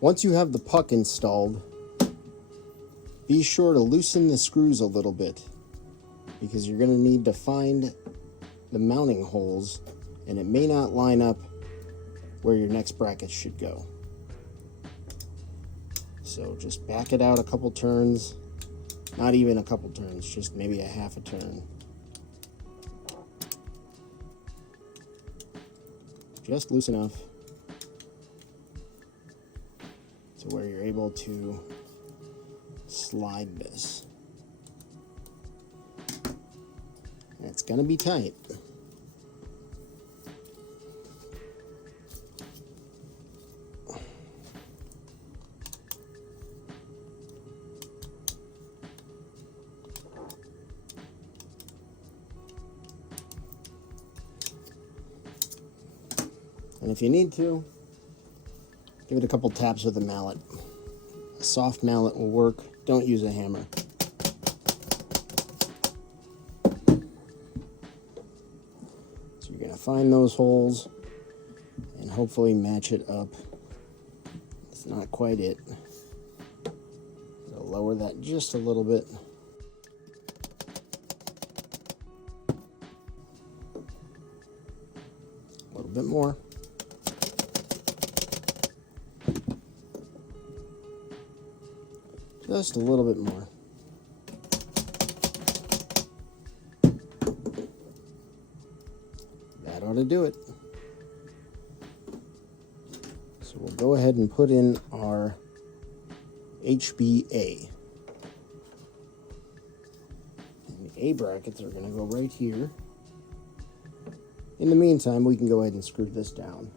Once you have the puck installed, be sure to loosen the screws a little bit, because you're going to need to find the mounting holes, and it may not line up where your next bracket should go. So just back it out a couple turns, not even a couple turns, just maybe a half a turn. Just loose enough to where you're able to slide this. And it's going to be tight. And if you need to, give it a couple taps with a mallet. A soft mallet will work. Don't use a hammer. So you're going to find those holes and hopefully match it up. It's not quite it. I'll lower that just a little bit. A little bit more. Just a little bit more. That ought to do it. So we'll go ahead and put in our HBA. And the A brackets are going to go right here. In the meantime, we can go ahead and screw this down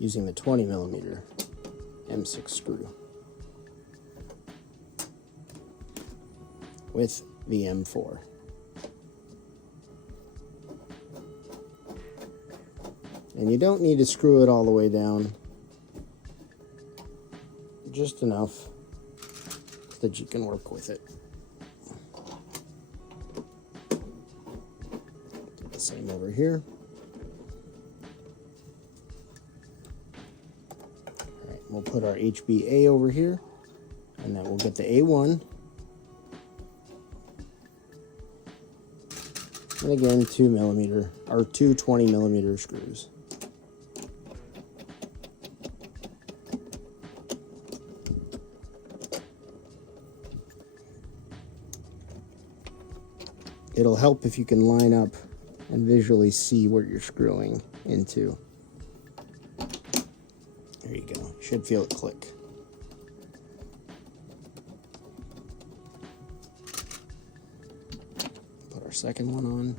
using the 20mm M6 screw with the M4. And you don't need to screw it all the way down, just enough that you can work with it. Do the same over here. All right, we'll put our HBA over here, and then we'll get the A1. And again, 2mm or two 20mm screws. It'll help if you can line up and visually see where you're screwing into. There you go. Should feel it click. Put our second one on.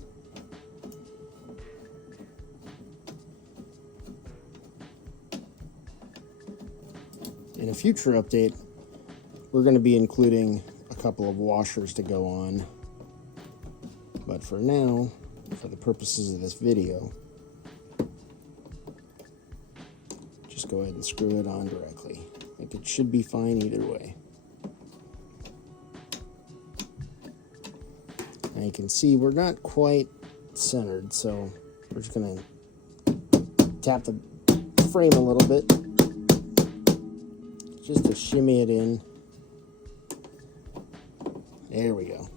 In a future update, we're going to be including a couple of washers to go on. But for now, for the purposes of this video, just go ahead and screw it on directly. I think it should be fine either way. Now you can see we're not quite centered, so we're just going to tap the frame a little bit just to shimmy it in. There we go.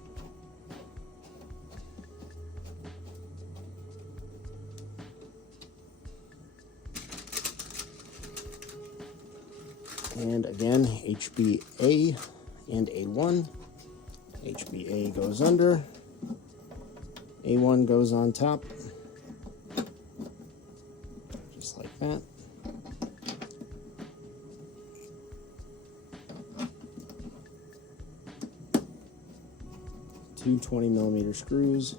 And again, HBA and A1. HBA goes under, A1 goes on top, just like that. Two 20mm screws.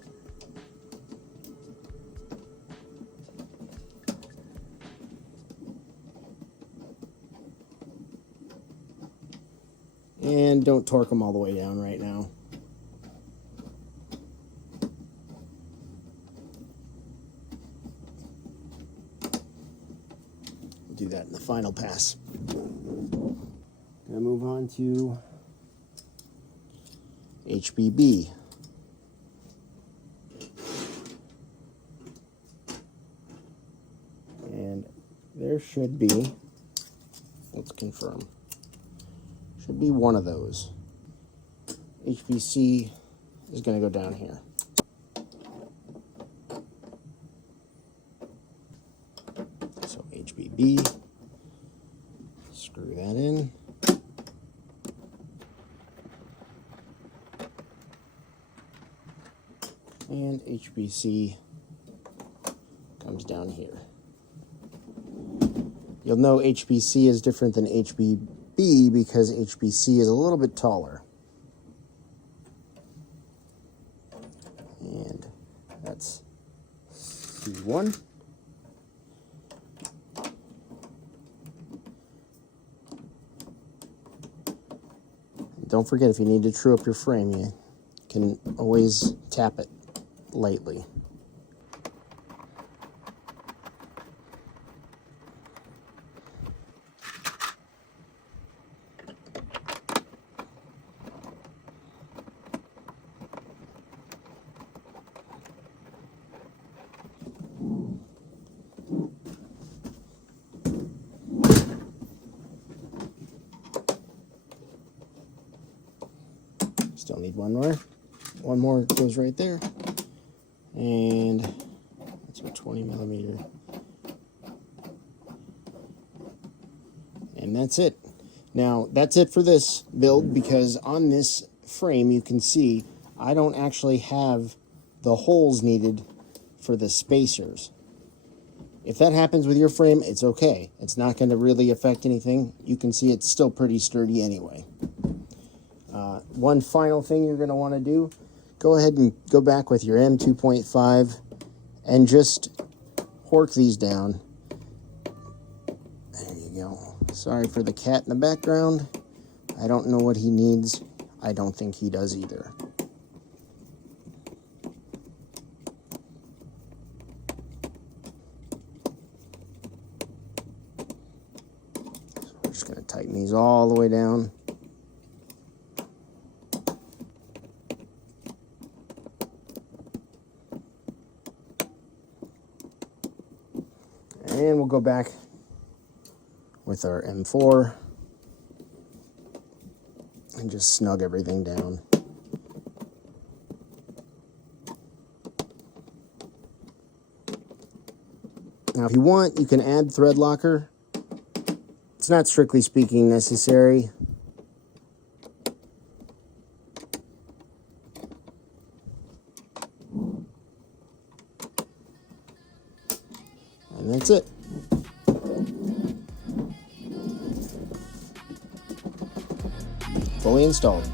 And don't torque them all the way down right now. We'll do that in the final pass. Gonna move on to HBB. And there should be Let's confirm. Should be one of those. HPC is going to go down here. So HBB, screw that in. And HBC comes down here. You'll know HBC is different than HBB because HBC is a little bit taller. And that's C1. Don't forget, if you need to true up your frame, you can always tap it lightly. Still need one more. One more goes right there. And that's a 20 millimeter. And that's it. Now, that's it for this build, because on this frame you can see I don't actually have the holes needed for the spacers. If that happens with your frame, it's okay. It's not going to really affect anything. You can see it's still pretty sturdy anyway. One final thing you're going to want to do, go ahead and go back with your M2.5 and just hork these down. There you go. Sorry for the cat in the background. I don't know what he needs. I don't think he does either. So we're just going to tighten these all the way down. And we'll go back with our M4 and just snug everything down. Now, if you want, you can add thread locker. It's not strictly speaking necessary. And that's it. Fully installed.